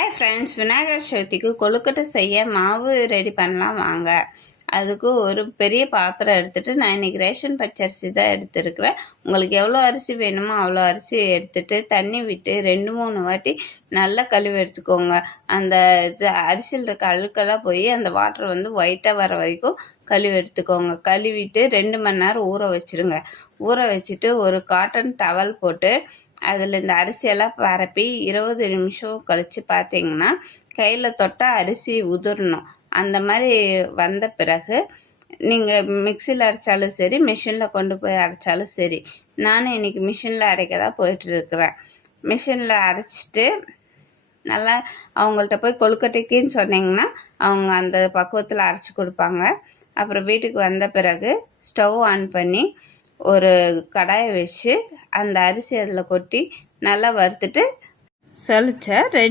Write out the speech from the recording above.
Hi friends, Vinayagar சதுர்த்திக்கு கொழுக்கட்டை செய்ய மாவு ரெடி பண்ணலாம் வாங்க. அதுக்கு ஒரு பெரிய பாத்திரம் எடுத்துகிட்டு, நான் இன்றைக்கி ரேஷன் பச்சரிசி தான் எடுத்துருக்குறேன். உங்களுக்கு எவ்வளோ அரிசி வேணுமோ அவ்வளோ அரிசி எடுத்துகிட்டு தண்ணி விட்டு 2-3 வாட்டி நல்லா கழுவி எடுத்துக்கோங்க. அந்த அரிசியில் இருக்க அழுக்கெல்லாம் போய் அந்த வாட்டர் ஒயிட்டாக வர வரைக்கும் கழுவி எடுத்துக்கோங்க. கழுவிட்டு 2 மணி நேரம் ஊற வச்சுருங்க. ஊற வச்சுட்டு ஒரு காட்டன் டவல் போட்டு அதில் இந்த அரிசியெல்லாம் பரப்பி 20 நிமிஷம் கழித்து பார்த்தீங்கன்னா கையில் தொட்டால் அரிசி உதிரணும். அந்த மாதிரி வந்த பிறகு நீங்கள் மிக்சியில் அரைச்சாலும் சரி, மிஷினில் கொண்டு போய் அரைச்சாலும் சரி. நானும் இன்றைக்கி மிஷினில் அரைக்க தான் போயிட்டுருக்குறேன். மிஷினில் அரைச்சிட்டு நல்லா அவங்கள்ட்ட போய் கொழுக்கட்டைக்குன்னு சொன்னிங்கன்னா அவங்க அந்த பக்குவத்தில் அரைச்சி கொடுப்பாங்க. அப்புறம் வீட்டுக்கு வந்த பிறகு ஸ்டவ் ஆன் பண்ணி ஒரு கடாயை வச்சு அந்த அரிசி அதில் கொட்டி நல்லா வறுத்துட்டு சலிச்சா ரெடி.